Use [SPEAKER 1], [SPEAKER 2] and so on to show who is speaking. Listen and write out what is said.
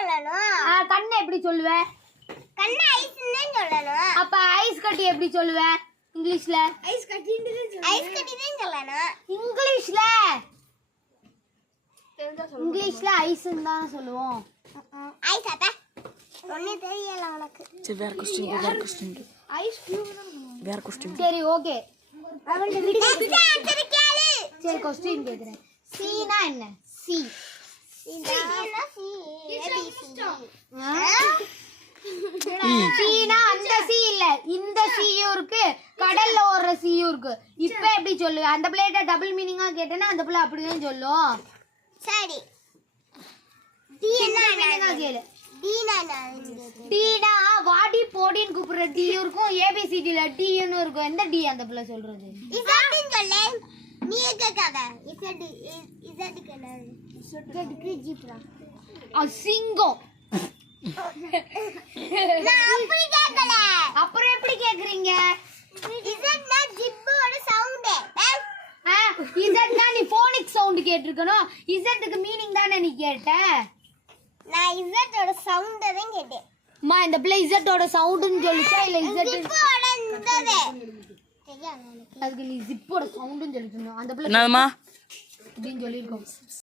[SPEAKER 1] சொல்லணும். கண்ணை எப்படி சொல்லுவ? கண்ணை ஐஸ்னு சொல்லணும். அப்ப ஐஸ் கட்டி எப்படி சொல்லுவ இங்கிலீஷ்ல? ஐஸ் கட்டின்னு சொல்லணும். இங்கிலீஷ்ல ஐஸ்ன்னு தான் சொல்லுவோம். ஐஸ் அப்ப ஒண்ணே தெரியல உனக்கு.
[SPEAKER 2] சரி வேற क्वेश्चन ஐஸ் கியூப் வேற क्वेश्चन.
[SPEAKER 1] சரி ஓகே. சரி क्वेश्चन கேக்குறேன். சீனா என்ன? சி சீனா அந்த சி இல்ல, இந்த சியும் இருக்கு, கடல்ல ஓடுற சியும் இருக்கு. இப்ப எப்படி சொல்லு? அந்த பிளேட்ட டபுள் மீனிங்கா கேட்டேன்னா அந்த பிள்ளை அப்படிதான் சொல்லும். சரி டி என்ன கேளு. டீனா வாடி போடின்னு கூப்பிடுற டி இருக்கும், ஏபிசிடில டீன்னு இருக்கும். எந்த டி அந்த பிள்ளை சொல்றது? இசட்னு சொல்லே. நீ கேட்காத. இசட்க்கு என்ன? இசட்க்கு ஜீப்ரா. சிங்கம். நான் அப்படி கேட்கல. அப்புறம் எப்படி கேக்குறீங்க? இசட்னா ஜிப்போட சவுண்ட். இசட்னா நீ போனிக் சவுண்ட் கேட்டிருக்கணும். இசட்க்கு மீனிங் தானே நீ கேட்ட? நான் இசட்டோட சவுண்ட் தான் கேட்டேன். அம்மா இந்த பிள்ளை இசட்டோட சவுண்ட்னு சொல்லிச்சா இல்ல இசட் ஜிப்போட இருந்ததே தெரியாது. அதுக்கு நீ ஜிப்போட சவுண்ட்னு சொல்லிட்டணும். அந்த பிள்ளை என்னம்மா அப்படினு சொல்லிருக்கோம்.